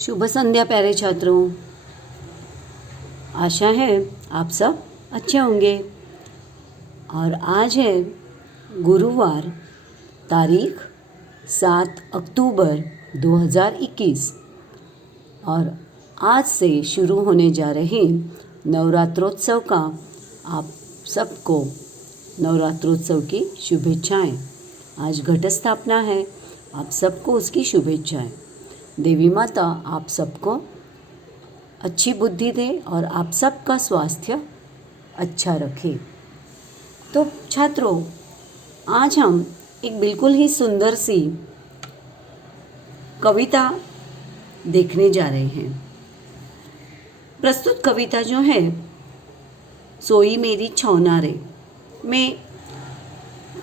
शुभ संध्या प्यारे छात्रों। आशा है आप सब अच्छे होंगे। और आज है गुरुवार, तारीख 7 अक्टूबर 2021 और आज से शुरू होने जा रहे नवरात्रोत्सव का आप सबको नवरात्रोत्सव की शुभेच्छाएं। आज घट स्थापना है, आप सबको उसकी शुभेच्छाएं। देवी माता आप सबको अच्छी बुद्धि दे और आप सबका स्वास्थ्य अच्छा रखे। तो छात्रों, आज हम एक बिल्कुल ही सुंदर सी कविता देखने जा रहे हैं। प्रस्तुत कविता जो है सोई मेरी छौना रे में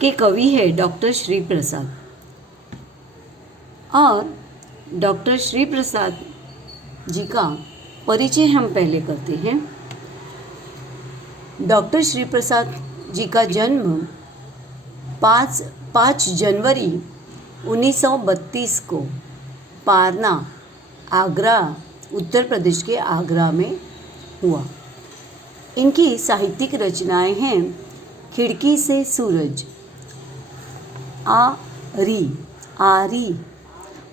के कवि है डॉक्टर श्री प्रसाद। और डॉक्टर श्री प्रसाद जी का परिचय हम पहले करते हैं। डॉक्टर श्री प्रसाद जी का जन्म 5 जनवरी 1932 को पारना, आगरा, उत्तर प्रदेश के आगरा में हुआ। इनकी साहित्यिक रचनाएं हैं खिड़की से सूरज, आरी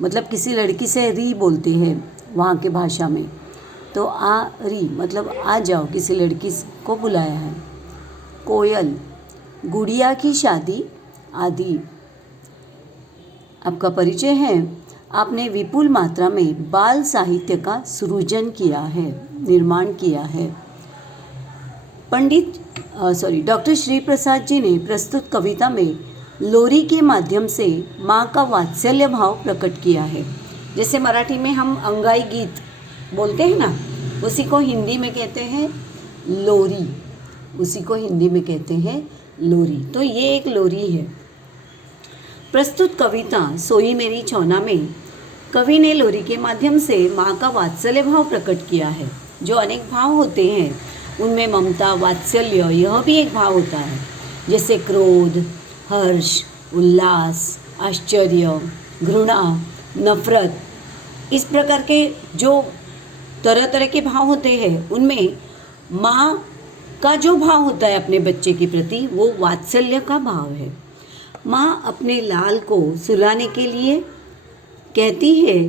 मतलब किसी लड़की से री बोलते हैं वहाँ के भाषा में, तो री मतलब आ जाओ, किसी लड़की को बुलाया है। कोयल, गुड़िया की शादी आदि। आपका परिचय है, आपने विपुल मात्रा में बाल साहित्य का सृजन किया है, निर्माण किया है। डॉक्टर श्री प्रसाद जी ने प्रस्तुत कविता में लोरी के माध्यम से माँ का वात्सल्य भाव प्रकट किया है। जैसे मराठी में हम अंगाई गीत बोलते हैं ना, उसी को हिंदी में कहते हैं लोरी, तो ये एक लोरी है। प्रस्तुत कविता सोई मेरी छौना में कवि ने लोरी के माध्यम से माँ का वात्सल्य भाव प्रकट किया है। जो अनेक भाव होते हैं उनमें ममता, वात्सल्य, यह भी एक भाव होता है। जैसे क्रोध, हर्ष, उल्लास, आश्चर्य, घृणा, नफरत, इस प्रकार के जो तरह तरह के भाव होते हैं, उनमें माँ का जो भाव होता है अपने बच्चे के प्रति, वो वात्सल्य का भाव है। माँ अपने लाल को सुलाने के लिए कहती है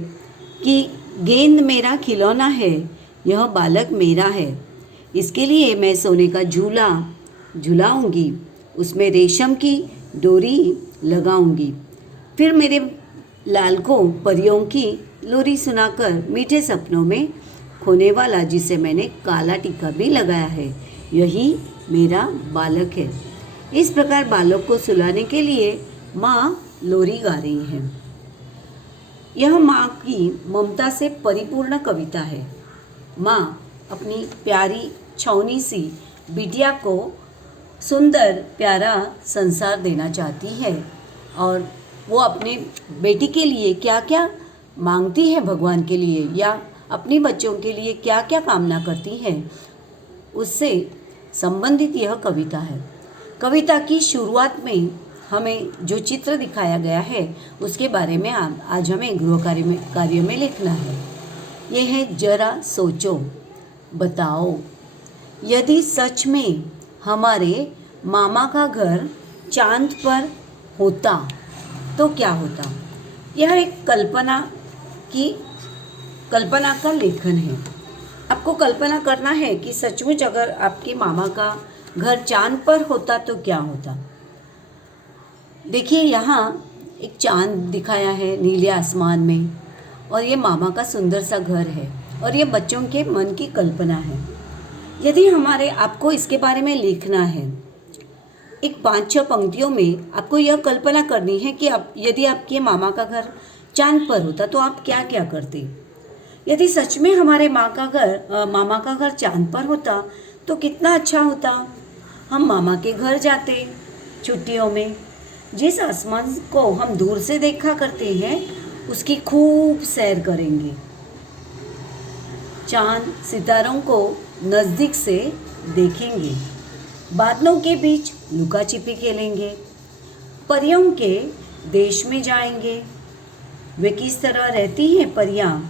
कि गेंद मेरा खिलौना है, यह बालक मेरा है, इसके लिए मैं सोने का झूला झुलाऊंगी, उसमें रेशम की डोरी लगाऊंगी। फिर मेरे लाल को परियों की लोरी सुनाकर मीठे सपनों में खोने वाला, जिसे मैंने काला टीका भी लगाया है, यही मेरा बालक है। इस प्रकार बालक को सुलाने के लिए माँ लोरी गा रही है। यह माँ की ममता से परिपूर्ण कविता है। माँ अपनी प्यारी छौनी सी बिटिया को सुंदर प्यारा संसार देना चाहती है और वो अपने बेटी के लिए क्या क्या मांगती है भगवान के लिए, या अपनी बच्चों के लिए क्या क्या कामना करती है, उससे संबंधित यह कविता है। कविता की शुरुआत में हमें जो चित्र दिखाया गया है उसके बारे में आज हमें गृह कार्य में लिखना है। यह है, जरा सोचो बताओ, यदि सच में हमारे मामा का घर चांद पर होता तो क्या होता। यह एक कल्पना का लेखन है। आपको कल्पना करना है कि सचमुच अगर आपके मामा का घर चांद पर होता तो क्या होता। देखिए, यहाँ एक चांद दिखाया है नीले आसमान में, और ये मामा का सुंदर सा घर है, और ये बच्चों के मन की कल्पना है। यदि आपको इसके बारे में लिखना है, एक 5-6 पंक्तियों में आपको यह कल्पना करनी है कि यदि आपके मामा का घर चांद पर होता तो आप क्या क्या करते। यदि सच में हमारे मामा का घर चांद पर होता तो कितना अच्छा होता। हम मामा के घर जाते छुट्टियों में, जिस आसमान को हम दूर से देखा करते हैं उसकी खूब सैर करेंगे, चांद सितारों को नज़दीक से देखेंगे, बादलों के बीच लुका छिपी खेलेंगे, परियों के देश में जाएंगे। वे किस तरह रहती हैं परियां,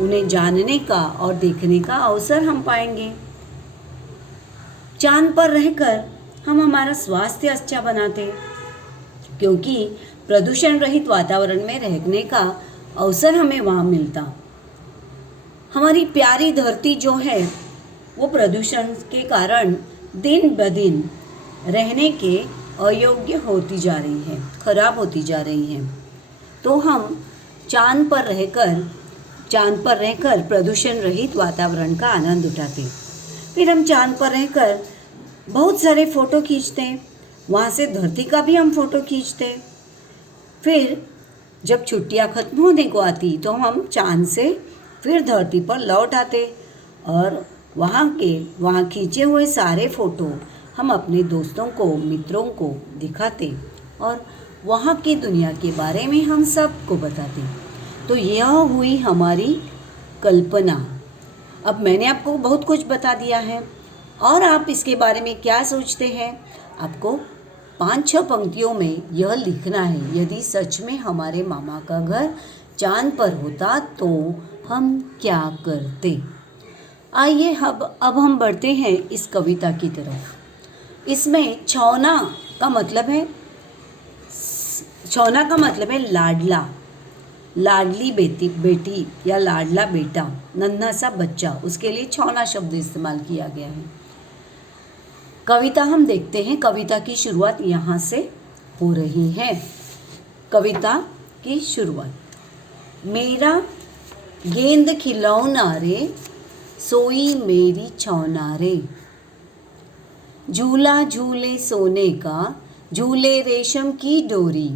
उन्हें जानने का और देखने का अवसर हम पाएंगे। चांद पर रहकर हम हमारा स्वास्थ्य अच्छा बनाते, क्योंकि प्रदूषण रहित वातावरण में रहने का अवसर हमें वहाँ मिलता। हमारी प्यारी धरती जो है वो प्रदूषण के कारण दिन ब दिन रहने के अयोग्य होती जा रही है, खराब होती जा रही है। तो हम चांद पर रहकर प्रदूषण रहित वातावरण का आनंद उठाते। फिर हम चांद पर रहकर बहुत सारे फ़ोटो खींचते हैं, वहाँ से धरती का भी हम फ़ोटो खींचते हैं। फिर जब छुट्टियाँ ख़त्म होने को आती तो हम चांद से फिर धरती पर लौट आते और वहाँ खींचे हुए सारे फ़ोटो हम अपने दोस्तों को, मित्रों को दिखाते और वहाँ की दुनिया के बारे में हम सबको बताते। तो यह हुई हमारी कल्पना। अब मैंने आपको बहुत कुछ बता दिया है और आप इसके बारे में क्या सोचते हैं, आपको 5-6 पंक्तियों में यह लिखना है। यदि सच में हमारे मामा का घर चांद पर होता तो हम क्या करते। आइए अब हम बढ़ते हैं इस कविता की तरफ। इसमें छौना का मतलब है लाडला, लाडली बेटी या लाडला बेटा, नन्हा सा बच्चा, उसके लिए छौना शब्द इस्तेमाल किया गया है। कविता हम देखते हैं। कविता की शुरुआत यहाँ से हो रही है। कविता की शुरुआत, मेरा गेंद खिलौना रे, सोई मेरी छौना रे, झूला झूले सोने का, झूले रेशम की डोरी,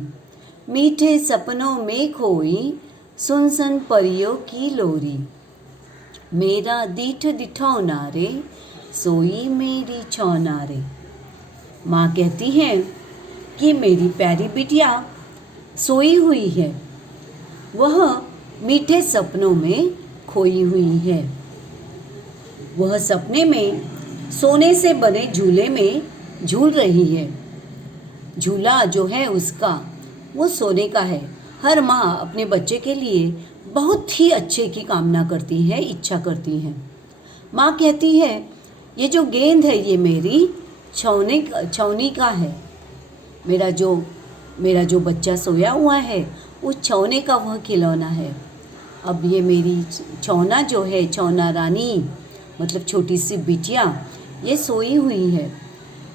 मीठे सपनों में खोई, सुन सुन परियों की लोरी, मेरा दीठ दिठौना रे, सोई मेरी छौना रे। माँ कहती है कि मेरी प्यारी बिटिया सोई हुई है, वह मीठे सपनों में खोई हुई है। वह सपने में सोने से बने झूले में झूल रही है। झूला जो है उसका वो सोने का है। हर माँ अपने बच्चे के लिए बहुत ही अच्छे की कामना करती है, इच्छा करती है। माँ कहती है ये जो गेंद है ये मेरी छौनी का है। मेरा जो बच्चा सोया हुआ है उस छौने का वह खिलौना है। अब ये मेरी छौना जो है, छौना रानी मतलब छोटी सी बिटिया, ये सोई हुई है।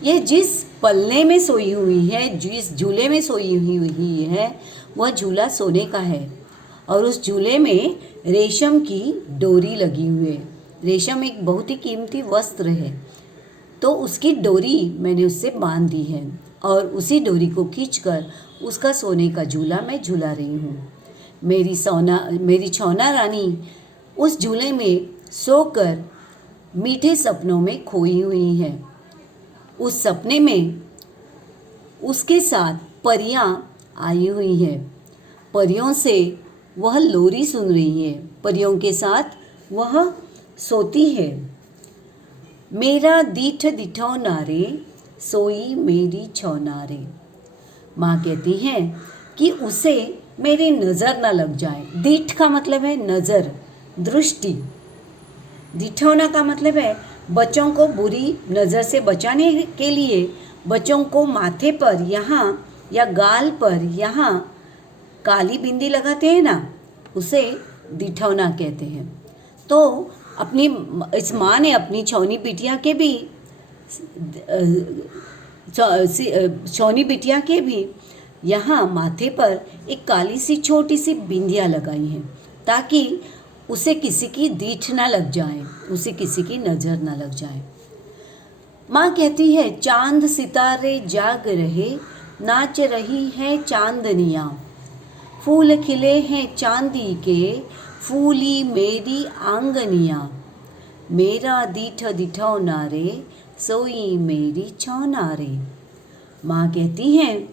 ये जिस पलने में सोई हुई है, जिस झूले में सोई हुई है, वह झूला सोने का है और उस झूले में रेशम की डोरी लगी हुई है। रेशम एक बहुत ही कीमती वस्त्र है, तो उसकी डोरी मैंने उससे बांध दी है और उसी डोरी को खींचकर उसका सोने का झूला मैं झूला रही हूँ। मेरी छौना रानी उस झूले में सोकर मीठे सपनों में खोई हुई है। उस सपने में उसके साथ परियां आई हुई है। परियों से वह लोरी सुन रही है, परियों के साथ वह सोती है। मेरा दीठ दिठौना रे, सोई मेरी छौना रे। माँ कहती है कि उसे मेरी नज़र ना लग जाए। दीठ का मतलब है नज़र, दृष्टि। दिठौना का मतलब है बच्चों को बुरी नज़र से बचाने के लिए बच्चों को माथे पर यहाँ या गाल पर यहाँ काली बिंदी लगाते हैं ना, उसे दिठौना कहते हैं। तो इस माँ ने अपनी छौनी बिटिया के भी यहाँ माथे पर एक काली सी छोटी सी बिंदिया लगाई हैं ताकि उसे किसी की दीठ ना लग जाए, उसे किसी की नज़र ना लग जाए। माँ कहती है चांद सितारे जाग रहे, नाच रही है चांदनियाँ, फूल खिले हैं चांदी के, फूली मेरी आंगनियाँ, मेरा दीठ दिठौना रे, सोई मेरी छौना रे। माँ कहती हैं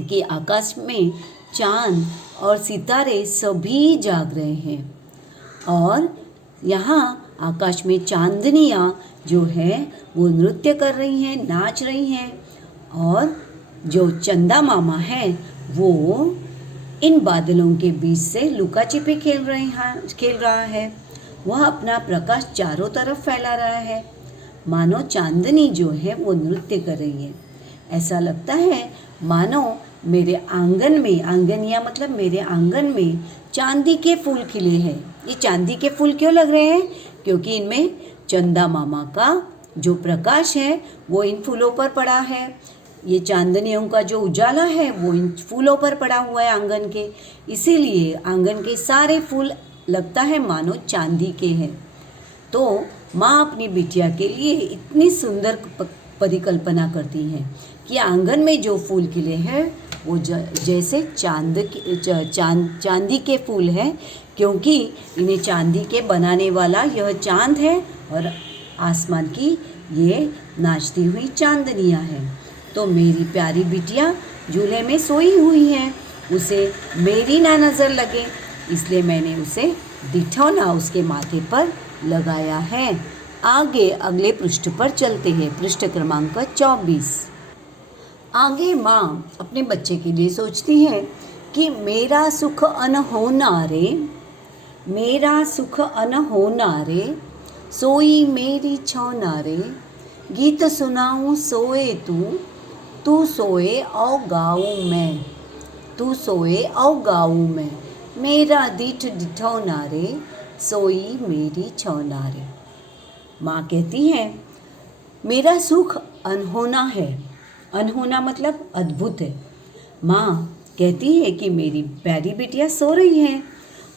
कि आकाश में चांद और सितारे सभी जाग रहे हैं और यहाँ आकाश में चांदनियाँ जो है वो नृत्य कर रही हैं, नाच रही हैं और जो चंदा मामा है वो इन बादलों के बीच से लुका छिपी खेल रहा है। वह अपना प्रकाश चारों तरफ फैला रहा है, मानो चांदनी जो है वो नृत्य कर रही है। ऐसा लगता है मानो मेरे आंगन में, आंगनिया मतलब मेरे आंगन में चांदी के फूल खिले हैं। ये चांदी के फूल क्यों लग रहे हैं? क्योंकि इनमें चंदा मामा का जो प्रकाश है वो इन फूलों पर पड़ा है। ये चांदनियों का जो उजाला है वो इन फूलों पर पड़ा हुआ है आंगन के, इसीलिए आंगन के सारे फूल लगता है मानो चांदी के हैं। तो माँ अपनी बिटिया के लिए इतनी सुंदर परिकल्पना करती हैं कि आंगन में जो फूल खिले हैं वो जैसे चांदी के फूल हैं, क्योंकि इन्हें चांदी के बनाने वाला यह चांद है और आसमान की ये नाचती हुई चांदनियाँ हैं। तो मेरी प्यारी बिटिया झूले में सोई हुई है, उसे मेरी ना नज़र लगे, इसलिए मैंने उसे बिठौना उसके माथे पर लगाया है। आगे अगले पृष्ठ पर चलते हैं, पृष्ठ क्रमांक 24। आगे माँ अपने बच्चे के लिए सोचती है कि मेरा सुख अनहोना रे, मेरा सुख अनहोना रे, सोई मेरी छौना रे, गीत सुनाऊं सोए तू सोए औ गाऊं मैं, तू सोए औ गाऊं मैं, मेरा दीठ डिठौना रे, सोई मेरी छौना रे। माँ कहती है मेरा सुख अनहोना है, अनहोना मतलब अद्भुत है। माँ कहती है कि मेरी प्यारी बिटिया सो रही है,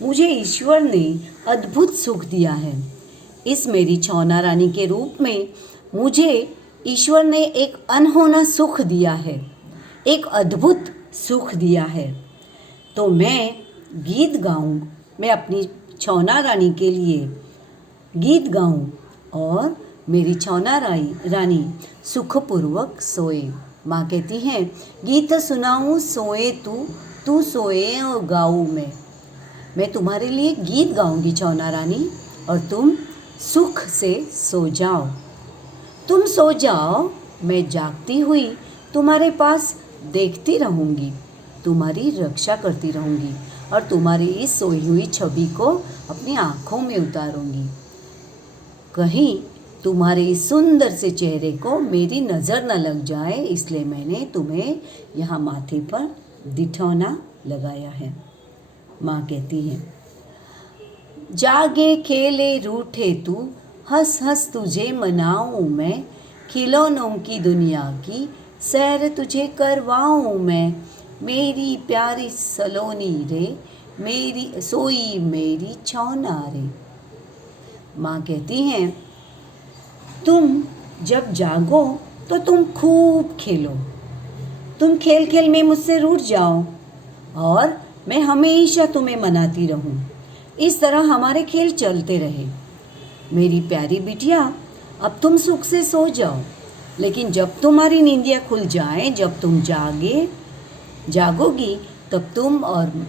मुझे ईश्वर ने अद्भुत सुख दिया है। इस मेरी छौना रानी के रूप में मुझे ईश्वर ने एक अनहोना सुख दिया है, एक अद्भुत सुख दिया है। तो मैं गीत गाऊं, मैं अपनी छौना रानी के लिए गीत गाऊं और मेरी छौना रानी सुखपूर्वक सोए। माँ कहती है गीत सुनाऊं सोए तू सोए और गाऊं मैं तुम्हारे लिए गीत गाऊंगी छौना रानी, और तुम सुख से सो जाओ। तुम सो जाओ, मैं जागती हुई तुम्हारे पास देखती रहूँगी, तुम्हारी रक्षा करती रहूँगी और तुम्हारी इस सोई हुई छवि को अपनी आँखों में उतारूँगी। कहीं तुम्हारे इस सुंदर से चेहरे को मेरी नज़र न लग जाए, इसलिए मैंने तुम्हें यहाँ माथे पर दिठौना लगाया है। माँ कहती है जागे खेले रूठे तू, हंस हंस तुझे मनाऊं मैं, खिलौनों की दुनिया की सैर तुझे करवाऊं मैं, मेरी प्यारी सलोनी रे, मेरी सोई मेरी छौना रे। माँ कहती हैं तुम जब जागो तो तुम खूब खेलो, तुम खेल खेल में मुझसे रूठ जाओ और मैं हमेशा तुम्हें मनाती रहूं। इस तरह हमारे खेल चलते रहे। मेरी प्यारी बिटिया अब तुम सुख से सो जाओ, लेकिन जब तुम्हारी नींदियाँ खुल जाए, जब तुम जागोगी, तब तुम और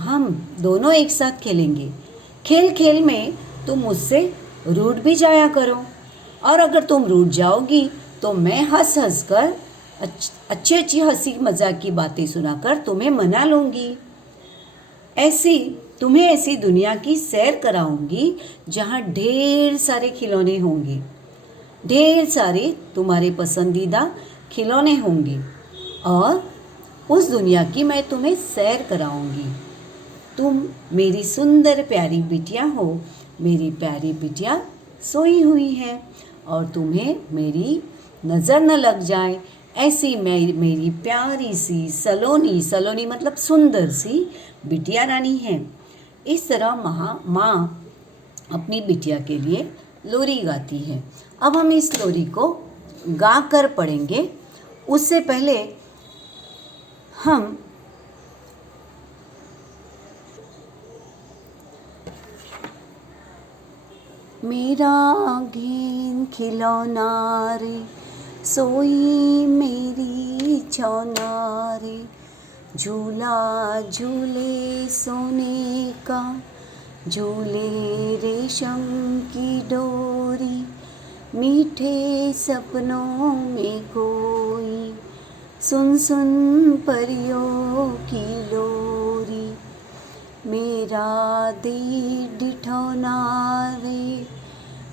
हम दोनों एक साथ खेलेंगे। खेल खेल में तुम मुझसे रूठ भी जाया करो, और अगर तुम रूठ जाओगी तो मैं हंस हंस कर अच्छी हंसी मजाक की बातें सुनाकर तुम्हें मना लूँगी। तुम्हें ऐसी दुनिया की सैर कराऊंगी जहाँ ढेर सारे खिलौने होंगे, ढेर सारे तुम्हारे पसंदीदा खिलौने होंगे, और उस दुनिया की मैं तुम्हें सैर कराऊंगी। तुम मेरी सुंदर प्यारी बिटिया हो, मेरी प्यारी बिटिया सोई हुई है और तुम्हें मेरी नज़र न लग जाए, ऐसी मेरी प्यारी सी सलोनी मतलब सुंदर सी बिटिया रानी है। इस तरह माँ अपनी बिटिया के लिए लोरी गाती है। अब हम इस लोरी को गा कर पढ़ेंगे। उससे पहले हम मेरा घेन खिलौना रे, सोई मेरी छौना रे, झूला झूले सोने का, झूले रेशम की डोरी, मीठे सपनों में कोई, सुन सुन परियों की लोरी, मेरा दिल डिठौना रे,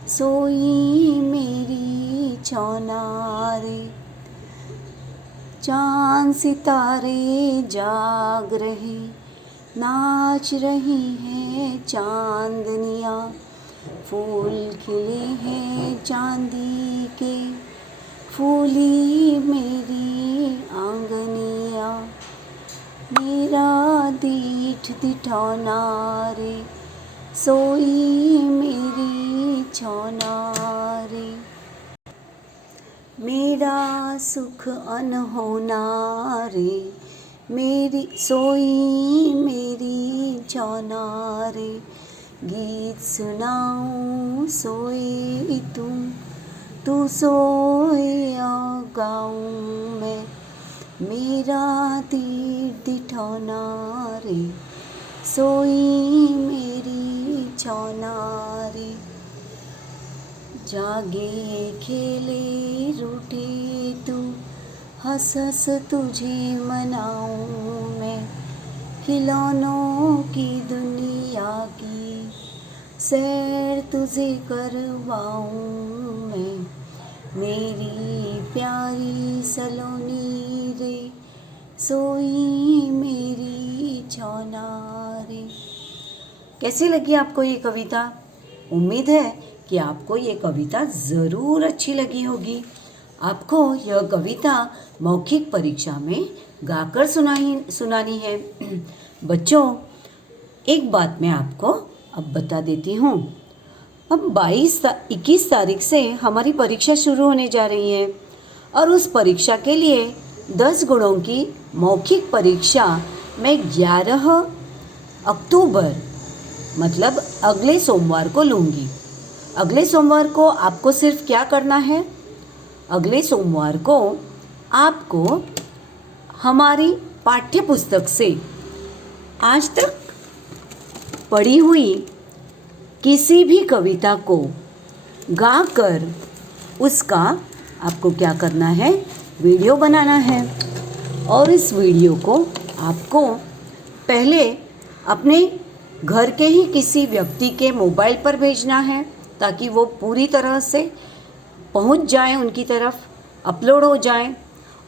सोई मेरी चौना रे। चांद सितारे जाग रहे, नाच रही हैं चांदनियाँ, फूल खिले हैं चांदी के, फूली मेरी आंगनियाँ। मेरा दीठ दिठौना रे, सोई मेरी छौना रे। मेरा सुख अनहोना रे, मेरी सोई मेरी छौना रे। गीत सुनाऊं सोए तू सोए गाऊं मैं। मेरा दिल डिठौना रे, सोई मेरी छौना रे। जागे खेले रूठे तू, हंस हंस तुझे मनाऊं मैं। खिलौनों की दुनिया की सैर तुझे करवाऊं मैं। मेरी प्यारी सलोनी रे, सोई मेरी छौना रे। कैसी लगी आपको ये कविता? उम्मीद है कि आपको ये कविता ज़रूर अच्छी लगी होगी। आपको यह कविता मौखिक परीक्षा में गाकर सुनानी है। बच्चों, एक बात मैं आपको अब बता देती हूँ। अब 21 तारीख से हमारी परीक्षा शुरू होने जा रही है और उस परीक्षा के लिए 10 गुणों की मौखिक परीक्षा मैं 11 अक्टूबर मतलब अगले सोमवार को लूँगी। अगले सोमवार को आपको सिर्फ क्या करना है? अगले सोमवार को आपको हमारी पाठ्य पुस्तक से आज तक पढ़ी हुई किसी भी कविता को गाकर उसका आपको क्या करना है? वीडियो बनाना है। और इस वीडियो को आपको पहले अपने घर के ही किसी व्यक्ति के मोबाइल पर भेजना है ताकि वो पूरी तरह से पहुंच जाए, उनकी तरफ अपलोड हो जाए।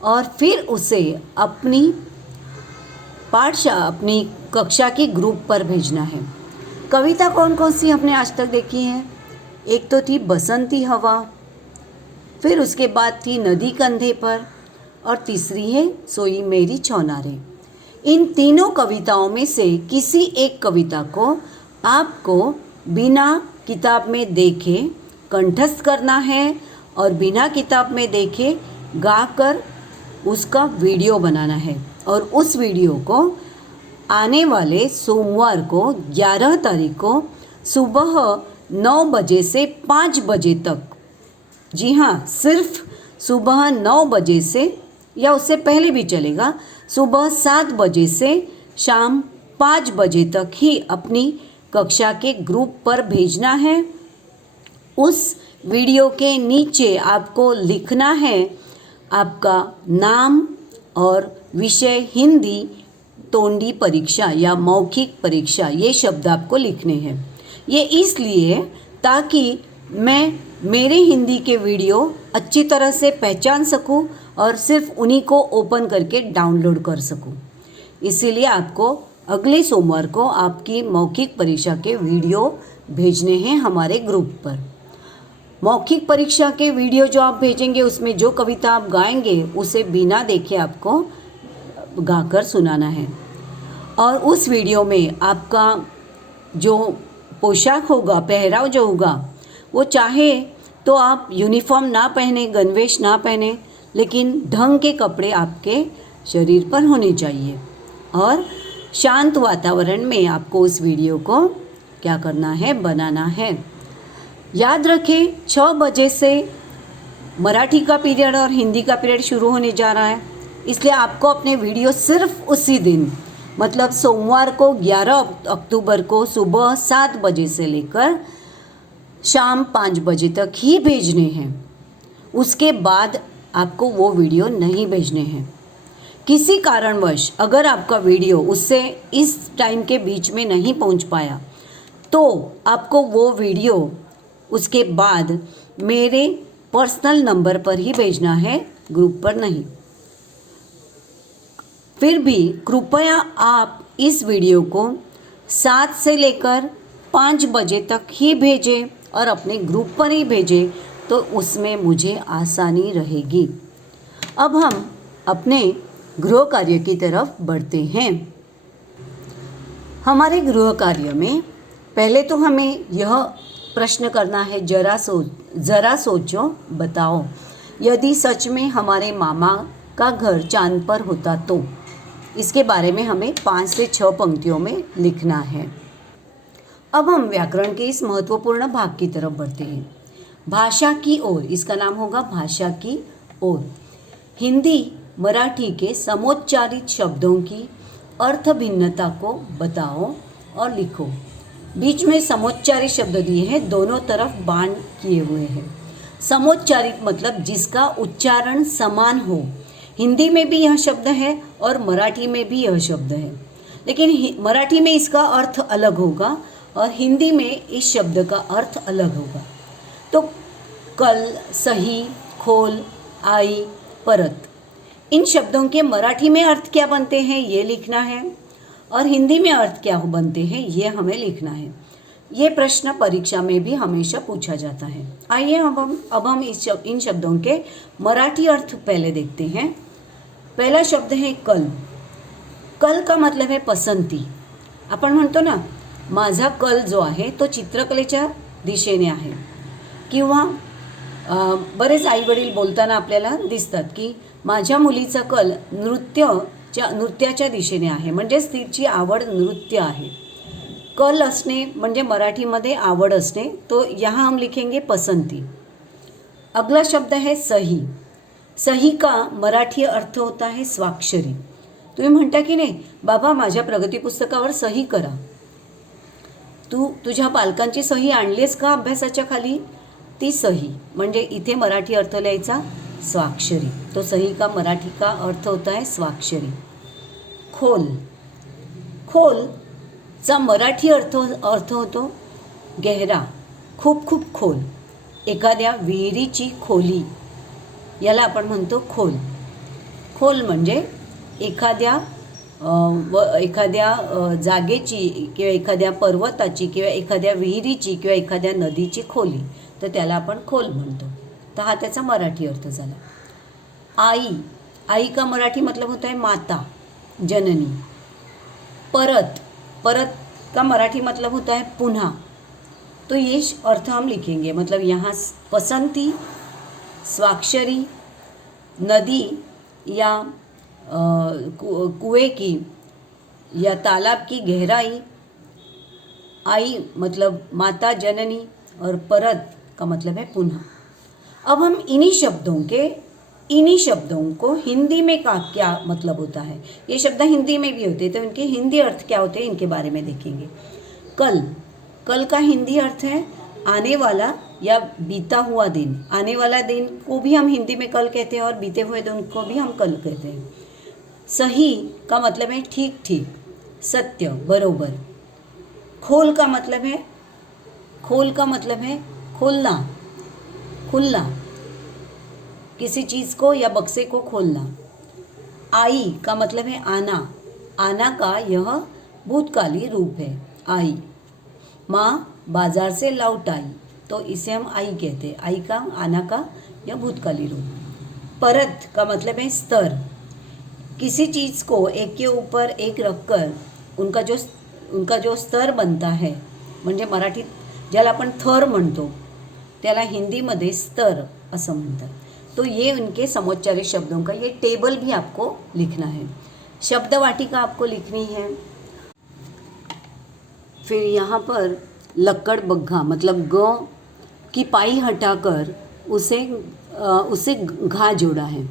और फिर उसे अपनी अपनी कक्षा की ग्रुप पर भेजना है। कविता कौन कौन सी हमने आज तक देखी है? एक तो थी बसंती हवा, फिर उसके बाद थी नदी कंधे पर, और तीसरी है सोई मेरी छौना रे। इन तीनों कविताओं में से किसी एक कविता को आपको बिना किताब में देखे कंठस्थ करना है और बिना किताब में देखे गाकर उसका वीडियो बनाना है। और उस वीडियो को आने वाले सोमवार को 11 तारीख को सुबह 9 बजे से 5 बजे तक, जी हाँ, सिर्फ सुबह 9 बजे से, या उससे पहले भी चलेगा, सुबह 7 बजे से शाम 5 बजे तक ही अपनी कक्षा के ग्रुप पर भेजना है। उस वीडियो के नीचे आपको लिखना है आपका नाम और विषय हिंदी तोंडी परीक्षा या मौखिक परीक्षा, ये शब्द आपको लिखने हैं। ये इसलिए ताकि मैं मेरे हिंदी के वीडियो अच्छी तरह से पहचान सकूं और सिर्फ उन्हीं को ओपन करके डाउनलोड कर सकूं। इसीलिए आपको अगले सोमवार को आपकी मौखिक परीक्षा के वीडियो भेजने हैं हमारे ग्रुप पर। मौखिक परीक्षा के वीडियो जो आप भेजेंगे उसमें जो कविता आप गाएंगे उसे बिना देखे आपको गाकर सुनाना है। और उस वीडियो में आपका जो पोशाक होगा, पहराव जो होगा, वो चाहे तो आप यूनिफॉर्म ना पहने, गणवेश ना पहने, लेकिन ढंग के कपड़े आपके शरीर पर होने चाहिए। और शांत वातावरण में आपको उस वीडियो को क्या करना है? बनाना है। याद रखें, 6 बजे से मराठी का पीरियड और हिंदी का पीरियड शुरू होने जा रहा है, इसलिए आपको अपने वीडियो सिर्फ उसी दिन मतलब सोमवार को 11 अक्टूबर को सुबह 7 बजे से लेकर शाम 5 बजे तक ही भेजने हैं। उसके बाद आपको वो वीडियो नहीं भेजने हैं, किसी कारणवश अगर आपका वीडियो उससे इस टाइम के बीच में नहीं पहुंच पाया तो आपको वो वीडियो उसके बाद मेरे पर्सनल नंबर पर ही भेजना है, ग्रुप पर नहीं। फिर भी कृपया आप इस वीडियो को 7 से लेकर 5 बजे तक ही भेजें और अपने ग्रुप पर ही भेजें, तो उसमें मुझे आसानी रहेगी। अब हम अपने गृह कार्य की तरफ बढ़ते हैं। हमारे गृह कार्य में पहले तो हमें यह प्रश्न करना है, ज़रा सोचो बताओ, यदि सच में हमारे मामा का घर चांद पर होता तो। इसके बारे में हमें 5 से 6 पंक्तियों में लिखना है। अब हम व्याकरण के इस महत्वपूर्ण भाग की तरफ बढ़ते हैं। भाषा की ओर, इसका नाम होगा भाषा की ओर। हिंदी मराठी के समोच्चारित शब्दों की अर्थ भिन्नता को बताओ और लिखो। बीच में समोच्चारित शब्द दिए हैं, दोनों तरफ बाण किए हुए हैं। समोच्चारित मतलब जिसका उच्चारण समान हो। हिंदी में भी यह शब्द है और मराठी में भी यह शब्द है, लेकिन मराठी में इसका अर्थ अलग होगा और हिंदी में इस शब्द का अर्थ अलग होगा। तो कल, सही, खोल, आई, परत, इन शब्दों के मराठी में अर्थ क्या बनते हैं ये लिखना है और हिंदी में अर्थ क्या बनते हैं ये हमें लिखना है। ये प्रश्न परीक्षा में भी हमेशा पूछा जाता है। आइए अब हम इन शब्दों के मराठी अर्थ पहले देखते हैं। पहला शब्द है कल। कल का मतलब है पसंती। आपण म्हणतो ना, माझा कल जो आहे तो चित्रकलेच्या दिशेने आहे, किंवा बरेच आईवडील बोलताना आपल्याला दिसतात की माझ्या मुलीचा कल नृत्याच्या दिशेने आहे, म्हणजेच तिची आवड नृत्य आहे। कल असणे म्हणजे मराठीमध्ये आवड असणे, तो यहाँ हम लिखेंगे पसंती। अगला शब्द है सही। सही का मराठी अर्थ होता है स्वाक्षरी। तुम्ही म्हणता की नाही, बाबा माझ्या प्रगती पुस्तकावर सही करा। तुझ्या पालकांची सही आणलीस का अभ्यासाच्या खाली? ती सही म्हणजे इथे मराठी अर्थ लिहायचा स्वाक्षरी। तो सही का मराठी का अर्थ होता है स्वाक्षरी। खोल। खोल चा मराठी अर्थ होतो गहरा, खूप खूप खोल। एखाद्या विहिरीची खोली याला आपण म्हणतो खोल। खोल म्हणजे एखाद्या जागेची किंवा एखाद्या पर्वताची किंवा एखाद्या विहिरीची किंवा एखाद्या नदीची खोली, तर त्याला आपण खोल म्हणतो। तर हा त्याचा मराठी अर्थ झाला। आई। आई का मराठी मतलब होता है माता, जननी। परत। परत का मराठी मतलब होता है पुन्हा। तो ये अर्थ हम लिखेंगे, मतलब यहाँ पसंती, स्वाक्षरी, नदी या कुएं की या तालाब की गहराई, आई मतलब माता जननी, और परत का मतलब है पुनः। अब हम इन्हीं शब्दों को हिंदी में का क्या मतलब होता है। ये शब्द हिंदी में भी होते हैं, तो इनके हिंदी अर्थ क्या होते हैं इनके बारे में देखेंगे। कल। कल का हिंदी अर्थ है आने वाला या बीता हुआ दिन। आने वाला दिन को भी हम हिंदी में कल कहते हैं और बीते हुए दिन को भी हम कल कहते हैं। सही का मतलब है ठीक ठीक, सत्य, बरोबर। खोल का मतलब है खोलना, खुलना, किसी चीज़ को या बक्से को खोलना। आई का मतलब है आना। आना का यह भूतकाली रूप है, आई। माँ बाजार से लौट आई, तो इसे हम आई कहते हैं। आई का आना का यह भूतकाली रूप। परत का मतलब है स्तर। किसी चीज़ को एक के ऊपर एक रखकर उनका जो स्तर बनता है, म्हणजे मराठीत ज्याला आपण थर म्हणतो त्याला हिंदीमध्ये स्तर असं म्हणतात। तो ये उनके समोच्चारित शब्दों का ये टेबल भी आपको लिखना है। शब्द वाटिका आपको लिखनी है। फिर यहाँ पर लक्कड़ बग्घा मतलब ग की पाई हटाकर उसे घा जोड़ा है।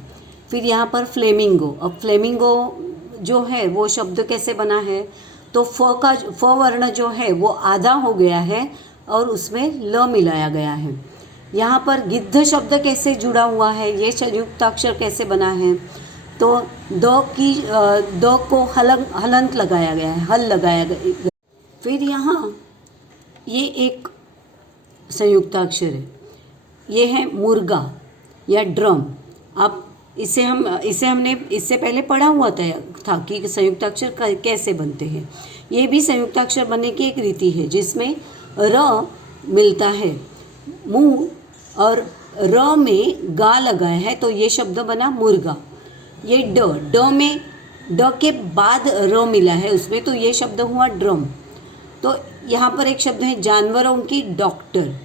फिर यहाँ पर फ्लेमिंगो। अब फ्लेमिंगो जो है वो शब्द कैसे बना है, तो फ वर्ण जो है वो आधा हो गया है और उसमें ल मिलाया गया है। यहाँ पर गिद्ध शब्द कैसे जुड़ा हुआ है, ये संयुक्ताक्षर कैसे बना है, तो द को हलंत लगाया गया है, हल लगाया गया। फिर यहाँ ये एक संयुक्ताक्षर है, ये है मुर्गा या ड्रम। आप इसे हमने इससे पहले पढ़ा हुआ था कि संयुक्ताक्षर कैसे बनते हैं। ये भी संयुक्ताक्षर बनने की एक रीति है जिसमें र मिलता है मुंह और र में गा लगाया है, तो ये शब्द बना मुर्गा। ये ड में ड के बाद र मिला है उसमें, तो ये शब्द हुआ ड्रम। तो यहाँ पर एक शब्द है जानवरों की डॉक्टर,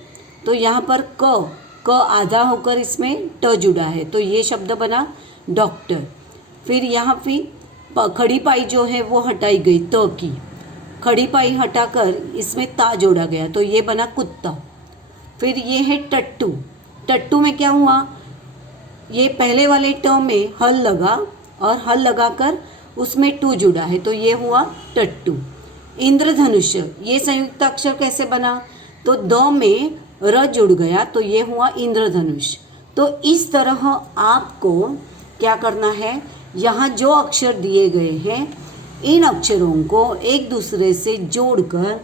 तो यहाँ पर क आधा होकर इसमें ट जुड़ा है, तो ये शब्द बना डॉक्टर। फिर यहाँ पे खड़ी पाई जो है वो हटाई गई, त की खड़ी पाई हटाकर इसमें ता जोड़ा गया, तो ये बना कुत्ता। फिर ये है टट्टू। टट्टू में क्या हुआ, ये पहले वाले ट में हल लगा और हल लगाकर उसमें टू जुड़ा है, तो ये हुआ टट्टू। इंद्रधनुष, ये संयुक्त अक्षर कैसे बना, तो द में र जुड़ गया, तो ये हुआ इंद्रधनुष। तो इस तरह आपको क्या करना है, यहाँ जो अक्षर दिए गए हैं इन अक्षरों को एक दूसरे से जोड़कर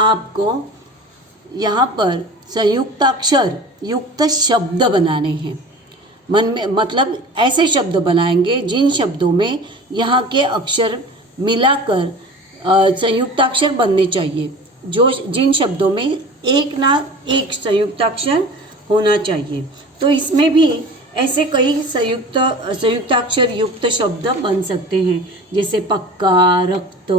आपको यहाँ पर संयुक्ताक्षर युक्त शब्द बनाने हैं। मन में मतलब ऐसे शब्द बनाएंगे जिन शब्दों में यहाँ के अक्षर मिलाकर संयुक्ताक्षर बनने चाहिए, जो जिन शब्दों में एक ना एक संयुक्ताक्षर होना चाहिए। तो इसमें भी ऐसे कई संयुक्ताक्षर युक्त शब्द बन सकते हैं, जैसे पक्का, रक्त,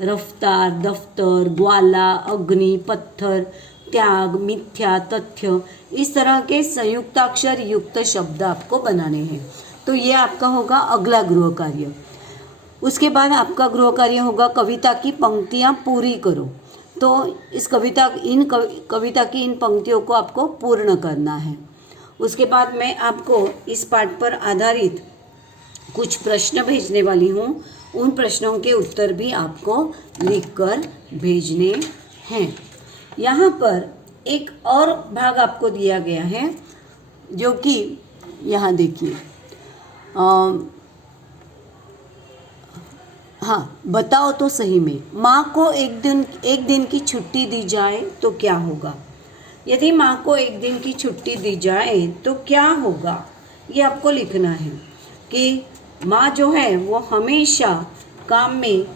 रफ्तार, दफ्तर, ग्वाला, अग्नि, पत्थर, त्याग, मिथ्या, तथ्य। इस तरह के संयुक्ताक्षर युक्त शब्द आपको बनाने हैं। तो ये आपका होगा अगला गृह कार्य। उसके बाद आपका गृह कार्य होगा कविता की पंक्तियाँ पूरी करो। तो इस कविता की इन पंक्तियों को आपको पूर्ण करना है। उसके बाद मैं आपको इस पाठ पर आधारित कुछ प्रश्न भेजने वाली हूँ, उन प्रश्नों के उत्तर भी आपको लिखकर भेजने हैं। यहाँ पर एक और भाग आपको दिया गया है, जो कि यहाँ देखिए, हाँ, बताओ तो सही में, माँ को एक दिन की छुट्टी दी जाए तो क्या होगा। यदि माँ को एक दिन की छुट्टी दी जाए तो क्या होगा, ये आपको लिखना है कि माँ जो है वो हमेशा काम में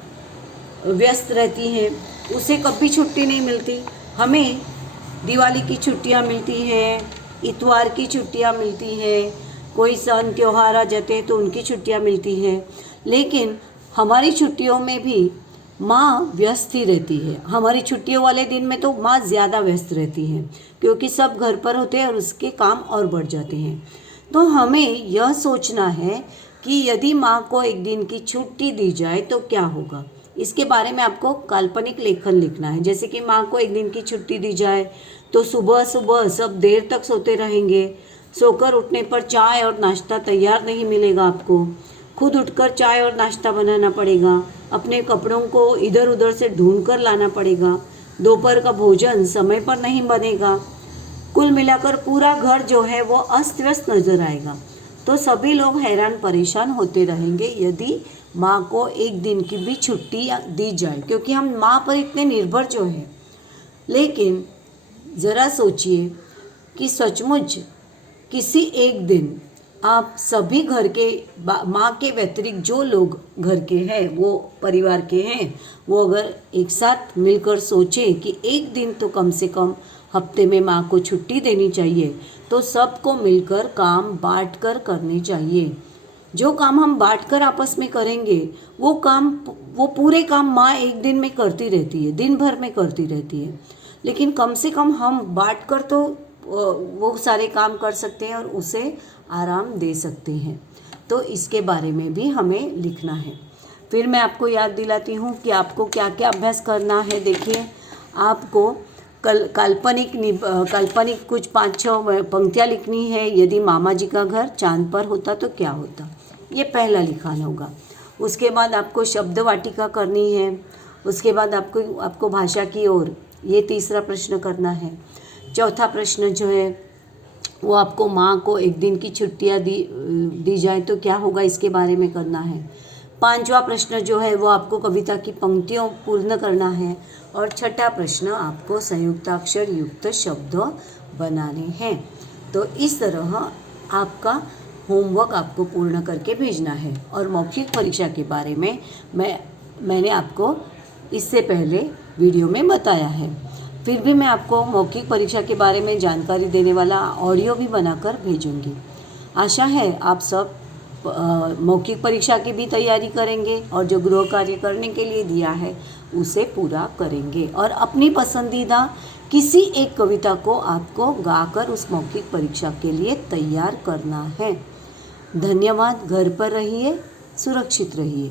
व्यस्त रहती है, उसे कभी छुट्टी नहीं मिलती। हमें दिवाली की छुट्टियाँ मिलती हैं, इतवार की छुट्टियाँ मिलती हैं, कोई सन त्यौहार आ जाते हैं तो उनकी छुट्टियाँ मिलती हैं, लेकिन हमारी छुट्टियों में भी माँ व्यस्त ही रहती है। हमारी छुट्टियों वाले दिन में तो माँ ज़्यादा व्यस्त रहती है, क्योंकि सब घर पर होते हैं और उसके काम और बढ़ जाते हैं। तो हमें यह सोचना है कि यदि माँ को एक दिन की छुट्टी दी जाए तो क्या होगा। इसके बारे में आपको काल्पनिक लेखन लिखना है। जैसे कि माँ को एक दिन की छुट्टी दी जाए तो सुबह सुबह सब देर तक सोते रहेंगे, सोकर उठने पर चाय और नाश्ता तैयार नहीं मिलेगा, आपको खुद उठकर चाय और नाश्ता बनाना पड़ेगा, अपने कपड़ों को इधर उधर से ढूंढ कर लाना पड़ेगा, दोपहर का भोजन समय पर नहीं बनेगा। कुल मिलाकर पूरा घर जो है वो अस्त व्यस्त नजर आएगा। तो सभी लोग हैरान परेशान होते रहेंगे यदि माँ को एक दिन की भी छुट्टी दी जाए, क्योंकि हम माँ पर इतने निर्भर जो हैं। लेकिन ज़रा सोचिए कि सचमुच किसी एक दिन आप सभी घर के माँ के व्यतिरिक्त जो लोग घर के हैं, वो परिवार के हैं, वो अगर एक साथ मिलकर सोचें कि एक दिन तो कम से कम हफ्ते में माँ को छुट्टी देनी चाहिए, तो सबको मिलकर काम बांट कर करने चाहिए। जो काम हम बांट कर आपस में करेंगे वो पूरे काम माँ एक दिन में करती रहती है, दिन भर में करती रहती है। लेकिन कम से कम हम बांट कर तो वो सारे काम कर सकते हैं और उसे आराम दे सकते हैं। तो इसके बारे में भी हमें लिखना है। फिर मैं आपको याद दिलाती हूँ कि आपको क्या क्या अभ्यास करना है। देखिए, आपको काल्पनिक कुछ 5-6 पंक्तियाँ लिखनी है। यदि मामा जी का घर चांद पर होता तो क्या होता, ये पहला लिखाना होगा। उसके बाद आपको शब्द वाटिका करनी है। उसके बाद आपको भाषा की ओर, ये तीसरा प्रश्न करना है। चौथा प्रश्न जो है वो आपको माँ को एक दिन की छुट्टियाँ दी जाए तो क्या होगा, इसके बारे में करना है। 5वां प्रश्न जो है वो आपको कविता की पंक्तियों पूर्ण करना है। और 6ठा प्रश्न आपको संयुक्ताक्षर युक्त शब्द बनाने हैं। तो इस तरह आपका होमवर्क आपको पूर्ण करके भेजना है। और मौखिक परीक्षा के बारे में मैंने आपको इससे पहले वीडियो में बताया है। फिर भी मैं आपको मौखिक परीक्षा के बारे में जानकारी देने वाला ऑडियो भी बनाकर भेजूंगी। आशा है आप सब मौखिक परीक्षा की भी तैयारी करेंगे और जो गृह कार्य करने के लिए दिया है उसे पूरा करेंगे। और अपनी पसंदीदा किसी एक कविता को आपको गाकर उस मौखिक परीक्षा के लिए तैयार करना है। धन्यवाद। घर पर रहिए, सुरक्षित रहिए।